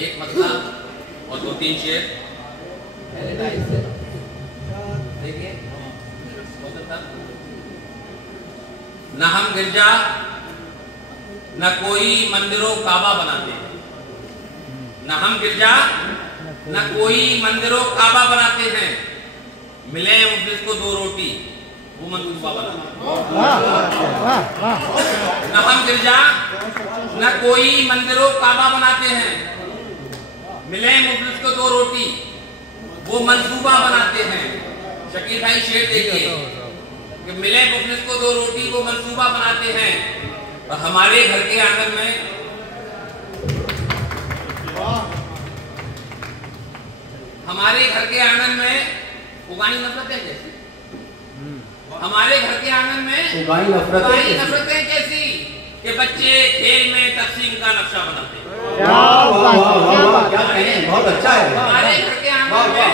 एक मसला और 2-3 शेर। देखिए, न हम गिरजा न कोई मंदिरों काबा बनाते हैं, न हम गिरजा न कोई मंदिरों काबा बनाते हैं, मिले मुफलिस को 2 रोटी वो मंसूबा बनाते हैं। न हम गिरजा न कोई मंदिरों काबा बनाते हैं, मिले मुफलिस को 2 रोटी वो मंसूबा बनाते हैं। शकील भाई शेर देखिए कि मिले मुफलिस को 2 रोटी वो मंसूबा बनाते हैं। और हमारे घर के आंगन में उगाई नफरतें कैसी, हमारे घर के आंगन में उगाई नफरतें कैसी कि बच्चे खेल में तकसीम का नक्शा बनाते हैं। बहुत अच्छा है। हमारे घर के आंगन में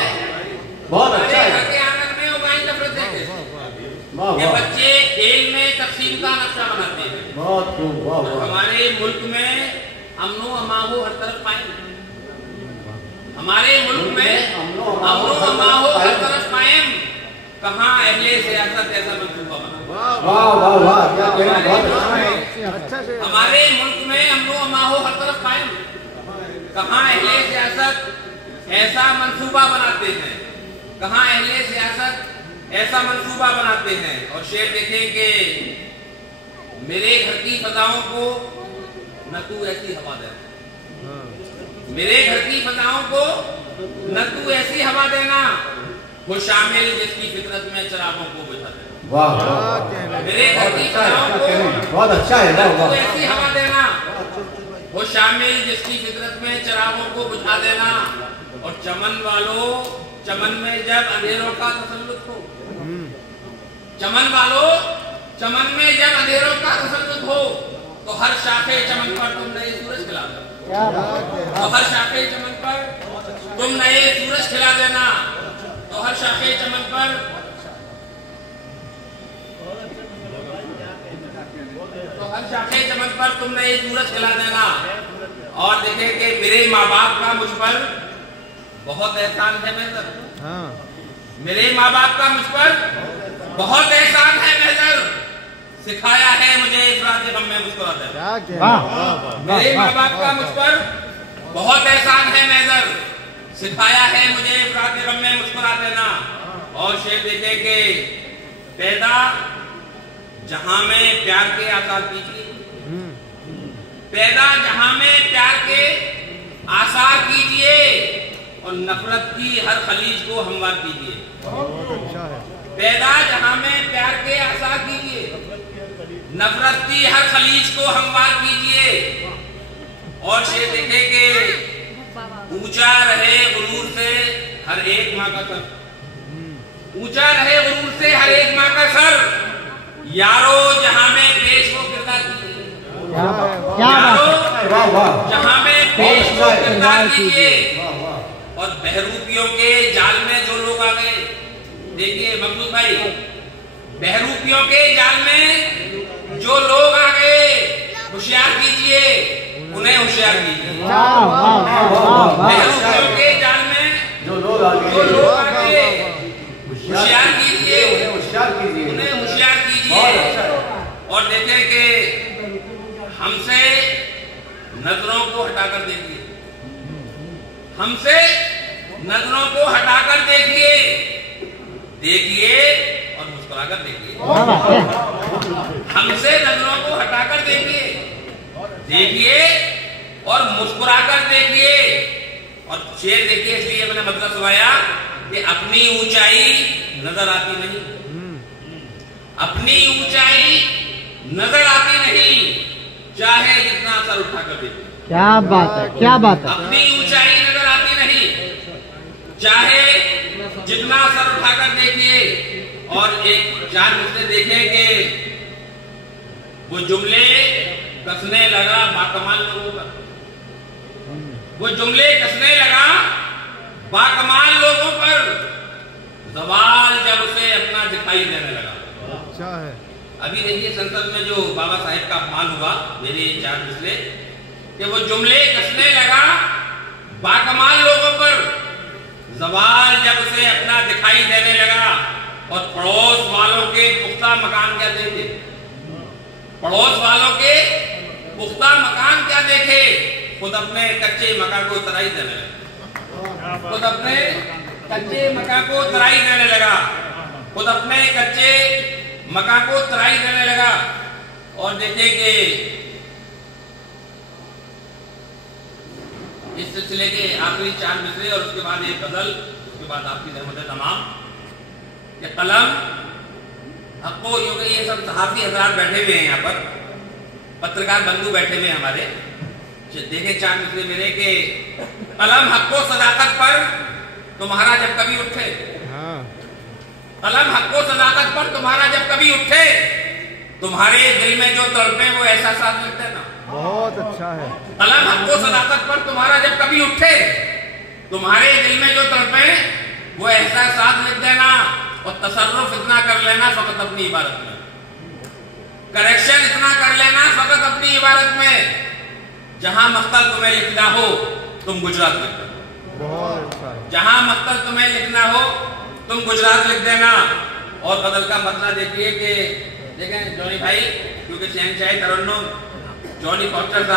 बहुत अच्छा है। घर के आंगन में उगाई नफरतें कैसी कि बच्चे खेल में तकसीम का नक्शा बनाते हैं। बहुत खूब। हमारे मुल्क में अमनो अमाहो हर तरफ पाएंगे, हमारे मुल्क में अमनो अमाहो हर तरफ कायम, कहाँ अहले सियासत ऐसा मंसूबा बना। वाह वाह वाह, क्या कहना, बहुत अच्छा है। हमारे मुल्क में अमनो अमाहो हर तरफ कायम, कहाँ अहले सियासत ऐसा मंसूबा बनाते हैं, कहाँ अहले सियासत ऐसा मंसूबा बनाते हैं। और शेर देखें कि मेरे घर की फजाओं को न तू ऐसी हवा देना, मेरे घर की फजाओं को न तू ऐसी हवा देना, वो शामिल जिसकी फितरत में चिरागों को बुझा देना। वाह, मेरे घर की फजाओं को बहुत अच्छा है। न तू ऐसी हवा देना, वो शामिल जिसकी फितरत में चिरागों को बुझा देना। और चमन वालों, चमन में जब अंधेरों का तसल्लुत हो, चमन वालों, चमन में जब अंधेरों का तसल्लुत हो, तो हर शाखे चमन पर तुम नए सूरज खिला देना, तो हर शाखे चमन पर तुम नए सूरज खिला देना, तो हर शाखे चमन पर तुम नए सूरज खिला देना। और देखें कि मेरे माँ बाप का मुझ पर बहुत एहसान है महज़र, मेरे माँ बाप का मुझ पर बहुत एहसान है महज़र, सिखाया है मुझे इफ़रात गम में मुस्कुरा देना। मेरे माँ बाप का मुझ पर बहुत एहसान है महज़र, सिखाया है मुझे इफ़रात गम में मुस्कुरा देना। और शेर देखे कि पैदा जहां में प्यार के आसार कीजिए, पैदा जहां में प्यार के आसार कीजिए, और नफरत की हर खलीज को हमवार कीजिए। पैदा जहां में प्यार के आसार कीजिए, नफरत की हर खलीज को हमवार कीजिए। और शेर देखे कि ऊंचा रहे गुरूर से हर एक माँ का सर, ऊंचा रहे गुरूर से हर एक माँ का सर, यारो जहां में पेश वो किरदार कीजिए, यारो जहां में पेश वो किरदार कीजिए। और बहरूपियों के जाल में जो लोग आ गए, देखिए मखलूक भाई, बहरूपियों के जाल में जो लोग आ गए, होशियार कीजिए उन्हें, होशियार कीजिए। बहरूपियों के जाल में जो लोग आ गए, होशियार कीजिए उन्हें, होशियार कीजिए। और देखें कि हमसे नजरों को हटाकर देखिए, हमसे नजरों को हटाकर देखिए, देखिए और मुस्कुराकर देखिए। हमसे नजरों को हटाकर देखिए, देखिए और मुस्कुराकर देखिए। और शेर देखिए, इसलिए मैंने मतलब सुनाया कि अपनी ऊंचाई नजर आती नहीं, अपनी ऊंचाई नजर आती नहीं, चाहे जितना सर उठाकर देखिए। क्या बात है, क्या बात है। अपनी ऊंचाई नजर आती नहीं, चाहे जितना सर उठाकर देखिए। और एक 4 मिसरे देखे कि वो जुमले कसने लगा बाकमाल लोगों पर, वो जुमले कसने लगा बाकमाल लोगों पर, ज़वाल जब उसे अपना दिखाई देने लगा। अच्छा है। अभी देखिए संसद में जो बाबा साहेब का अपमान हुआ, मेरे 4 मिसरे कि वो जुमले कसने लगा बाकमाल लोगों पर जवाल जब से अपना दिखाई देने लगा और पड़ोस वालों के पुख्ता मकान क्या देखे, पड़ोस वालों के पुख्ता मकान क्या देखे, खुद अपने कच्चे मकान को तराई देने लगा, खुद अपने कच्चे मकान को तराई देने लगा, खुद अपने कच्चे मकान को तराई देने लगा। और देखे कि इस सिलसिले के आखिरी 4 मिसरे और उसके बाद एक गजल, उसके बाद आपकी रहमत तमाम कि कलम आपको ये सब सहाफी हजरात बैठे हुए हैं यहाँ पर, पत्रकार बंधु बैठे हुए हैं हमारे, देखे 4 मिसरे मेरे के कलम हक्को सदाकत पर तुम्हारा जब कभी उठे, कलम हक्को सदाकत पर तुम्हारा जब कभी उठे, तुम्हारे दिल में जो तड़पे वो एहसास लिख देना। बहुत अच्छा है। कलम हक्को सदाकत पर तुम्हारा जब कभी उठे, तुम्हारे दिल में जो तड़पे वो एहसास लिख देना और तसर्रुफ इतना कर लेना फकत अपनी इबादत में, करेक्शन इतना कर लेना फकत अपनी इबादत में। जहां मक्तल तुम्हें लिखना हो तुम गुजरात लिख देना, बहुत अच्छा है। जहां मक्तल तुम्हें लिखना हो तुम गुजरात लिख देना। और बदल का मतलब देखिए कि देखें जॉनी भाई, क्योंकि शहंशाह तरन्नुम जॉनी फॉस्टर साहब